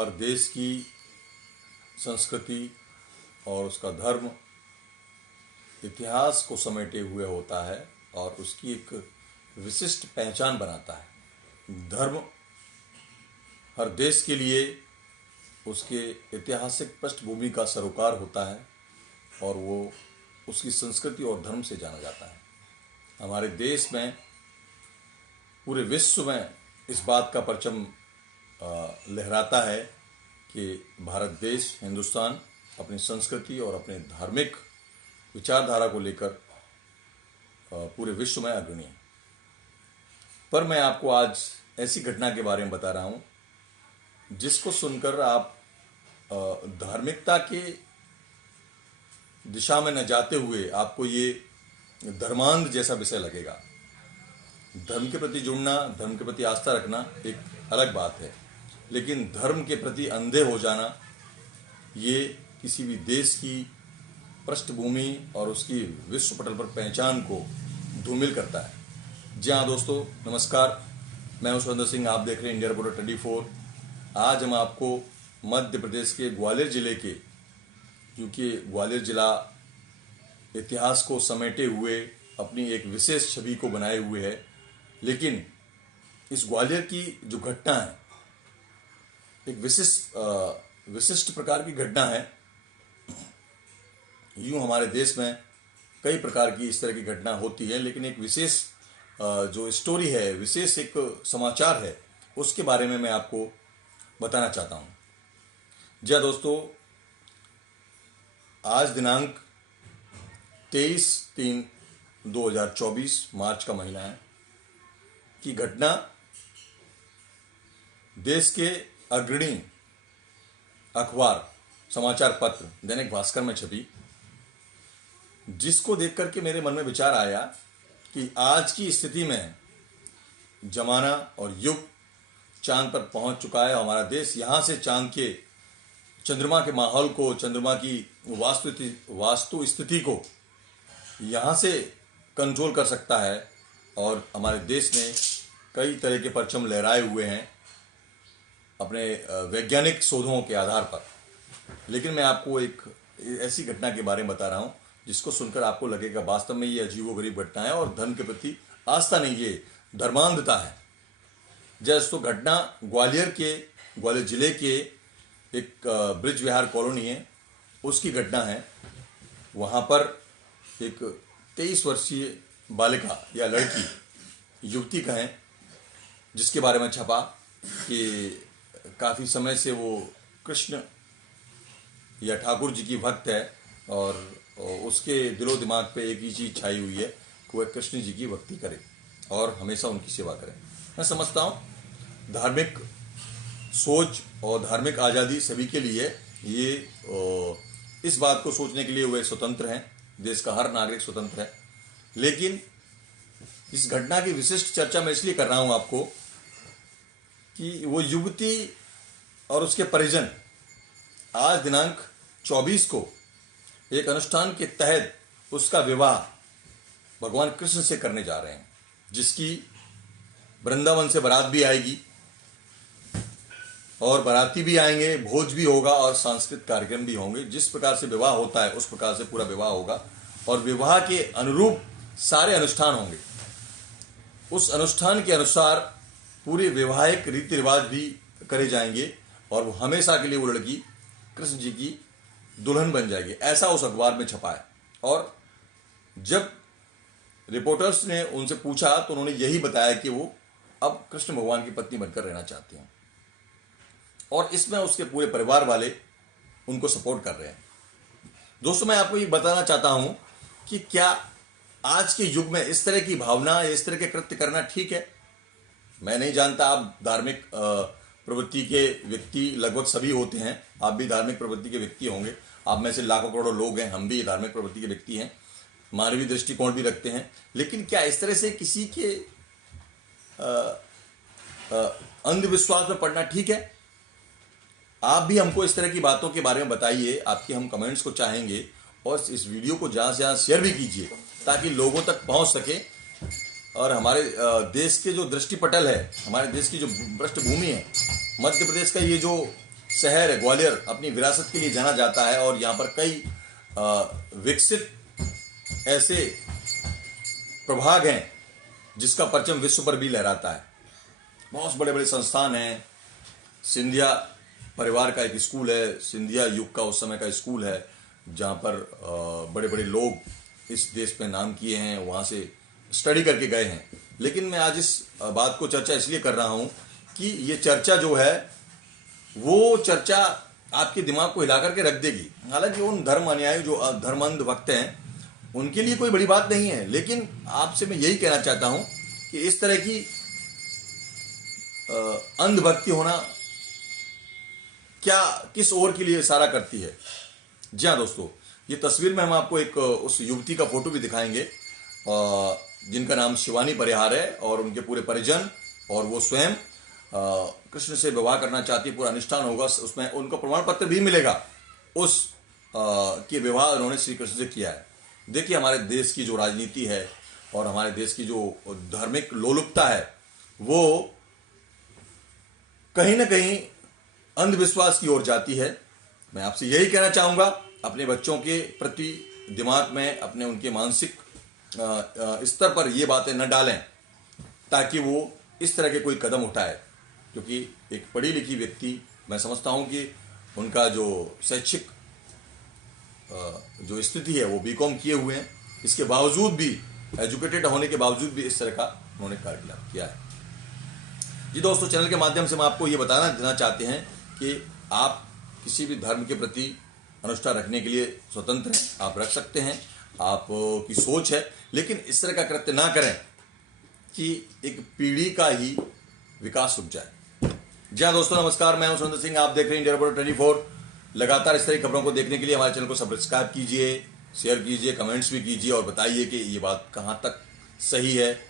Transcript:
हर देश की संस्कृति और उसका धर्म इतिहास को समेटे हुए होता है और उसकी एक विशिष्ट पहचान बनाता है। धर्म हर देश के लिए उसके ऐतिहासिक पृष्ठभूमि का सरोकार होता है और वो उसकी संस्कृति और धर्म से जाना जाता है। हमारे देश में, पूरे विश्व में इस बात का परचम लहराता है कि भारत देश, हिंदुस्तान अपनी संस्कृति और अपने धार्मिक विचारधारा को लेकर पूरे विश्व में अग्रणी है। पर मैं आपको आज ऐसी घटना के बारे में बता रहा हूँ जिसको सुनकर आप धार्मिकता के दिशा में न जाते हुए आपको ये धर्मांध जैसा विषय लगेगा। धर्म के प्रति जुड़ना, धर्म के प्रति आस्था रखना एक अलग बात है, लेकिन धर्म के प्रति अंधे हो जाना ये किसी भी देश की पृष्ठभूमि और उसकी विश्व पटल पर पहचान को धूमिल करता है। जी हाँ दोस्तों, नमस्कार। मैं हूं सुरेंद्र सिंह, आप देख रहे हैं इंडिया रिपोर्टर 24। आज हम आपको मध्य प्रदेश के ग्वालियर जिले के, क्योंकि ग्वालियर जिला इतिहास को समेटे हुए अपनी एक विशेष छवि को बनाए हुए है, लेकिन इस ग्वालियर की जो घटना है एक विशिष्ट प्रकार की घटना है। यूं हमारे देश में कई प्रकार की इस तरह की घटना होती है, लेकिन एक विशेष जो स्टोरी है, विशेष एक समाचार है, उसके बारे में मैं आपको बताना चाहता हूं। जी हाँ दोस्तों, आज दिनांक 23/3/2024 मार्च का महीना है की घटना देश के अग्रणी अखबार, समाचार पत्र दैनिक भास्कर में छपी, जिसको देख करके मेरे मन में विचार आया कि आज की स्थिति में जमाना और युग चांद पर पहुंच चुका है। हमारा देश यहां से चांद के, चंद्रमा के माहौल को, चंद्रमा की वास्तु स्थिति को यहां से कंट्रोल कर सकता है और हमारे देश ने कई तरह के परचम लहराए हुए हैं अपने वैज्ञानिक शोधों के आधार पर। लेकिन मैं आपको एक ऐसी घटना के बारे में बता रहा हूं जिसको सुनकर आपको लगेगा वास्तव में ये अजीबोगरीब घटना है और धर्म के प्रति आस्था नहीं, ये धर्मांधता है। जैसे तो घटना ग्वालियर जिले के एक ब्रिज विहार कॉलोनी है, उसकी घटना है। वहाँ पर एक 23 वर्षीय बालिका या लड़की, युवती कहें, जिसके बारे में छपा कि काफ़ी समय से वो कृष्ण या ठाकुर जी की भक्त है और उसके दिलो दिमाग पे एक ही चीज़ छाई हुई है कि वह कृष्ण जी की भक्ति करे और हमेशा उनकी सेवा करे। मैं समझता हूँ धार्मिक सोच और धार्मिक आज़ादी सभी के लिए, ये इस बात को सोचने के लिए वे स्वतंत्र हैं, देश का हर नागरिक स्वतंत्र है। लेकिन इस घटना की विशिष्ट चर्चा मैं इसलिए कर रहा हूं आपको कि वो युवती और उसके परिजन आज दिनांक 24 को एक अनुष्ठान के तहत उसका विवाह भगवान कृष्ण से करने जा रहे हैं, जिसकी वृंदावन से बारात भी आएगी और बाराती भी आएंगे, भोज भी होगा और सांस्कृतिक कार्यक्रम भी होंगे। जिस प्रकार से विवाह होता है उस प्रकार से पूरा विवाह होगा और विवाह के अनुरूप सारे अनुष्ठान होंगे। उस अनुष्ठान के अनुसार पूरे वैवाहिक रीति रिवाज भी करे जाएंगे और वो हमेशा के लिए वो लड़की कृष्ण जी की दुल्हन बन जाएगी, ऐसा उस अखबार में छपा है। और जब रिपोर्टर्स ने उनसे पूछा तो उन्होंने यही बताया कि वो अब कृष्ण भगवान की पत्नी बनकर रहना चाहते हैं और इसमें उसके पूरे परिवार वाले उनको सपोर्ट कर रहे हैं। दोस्तों, मैं आपको ये बताना चाहता हूं कि क्या आज के युग में इस तरह की भावना, इस तरह के कृत्य करना ठीक है? मैं नहीं जानता, आप धार्मिक प्रवृत्ति के व्यक्ति लगभग सभी होते हैं, आप भी धार्मिक प्रवृत्ति के व्यक्ति होंगे। आप में से लाखों करोड़ों लोग हैं, हम भी धार्मिक प्रवृत्ति के व्यक्ति हैं, मानवीय दृष्टिकोण भी रखते हैं। लेकिन क्या इस तरह से किसी के अंधविश्वास में पड़ना ठीक है? आप भी हमको इस तरह की बातों के बारे में बताइए, आपके हम कमेंट्स को चाहेंगे और इस वीडियो को ज़्यादा से ज़्यादा शेयर भी कीजिए ताकि लोगों तक पहुंच सके और हमारे देश के जो दृष्टिपटल है, हमारे देश की जो पृष्ठभूमि है, मध्य प्रदेश का ये जो शहर ग्वालियर अपनी विरासत के लिए जाना जाता है और यहाँ पर कई विकसित ऐसे प्रभाग हैं जिसका परचम विश्व पर भी लहराता है। बहुत बड़े बड़े संस्थान हैं। सिंधिया परिवार का एक स्कूल है, सिंधिया युग का उस समय का स्कूल है जहाँ पर बड़े बड़े लोग इस देश में नाम किए हैं, वहाँ से स्टडी करके गए हैं। लेकिन मैं आज इस बात को चर्चा इसलिए कर रहा हूँ कि ये चर्चा जो है वो चर्चा आपके दिमाग को हिला करके रख देगी। हालांकि उन धर्म अनुयायी जो धर्मांध भक्त हैं उनके लिए कोई बड़ी बात नहीं है, लेकिन आपसे मैं यही कहना चाहता हूं कि इस तरह की अंधभक्ति होना क्या किस ओर के लिए इशारा करती है। जी हाँ दोस्तों, ये तस्वीर में हम आपको एक उस युवती का फोटो भी दिखाएंगे जिनका नाम शिवानी परिहार है और उनके पूरे परिजन और वो स्वयं कृष्ण से विवाह करना चाहती है। पूरा अनुष्ठान होगा, उसमें उनका प्रमाण पत्र भी मिलेगा उस के विवाह उन्होंने श्री कृष्ण से किया है। देखिए हमारे देश की जो राजनीति है और हमारे देश की जो धार्मिक लोलुपता है वो कहीं ना कहीं अंधविश्वास की ओर जाती है। मैं आपसे यही कहना चाहूँगा, अपने बच्चों के प्रति दिमाग में अपने उनके मानसिक स्तर पर ये बातें न डालें ताकि वो इस तरह के कोई कदम उठाए। क्योंकि एक पढ़ी लिखी व्यक्ति, मैं समझता हूँ कि उनका जो शैक्षिक जो स्थिति है वो बीकॉम किए हुए हैं, इसके बावजूद भी एजुकेटेड होने के बावजूद भी इस तरह का उन्होंने कार्य किया है। जी दोस्तों, चैनल के माध्यम से हम आपको ये बताना देना चाहते हैं कि आप किसी भी धर्म के प्रति अनुष्ठा रखने के लिए स्वतंत्र हैं, आप रख सकते हैं, आपकी सोच है, लेकिन इस तरह का कृत्य ना करें कि एक पीढ़ी का ही विकास रुक जाए। जी हाँ दोस्तों, नमस्कार, मैं हूं सुरेंद्र सिंह, आप देख रहे हैं इंडिया रिपोर्टर 24। लगातार इस तरह की खबरों को देखने के लिए हमारे चैनल को सब्सक्राइब कीजिए, शेयर कीजिए, कमेंट्स भी कीजिए और बताइए कि ये बात कहाँ तक सही है।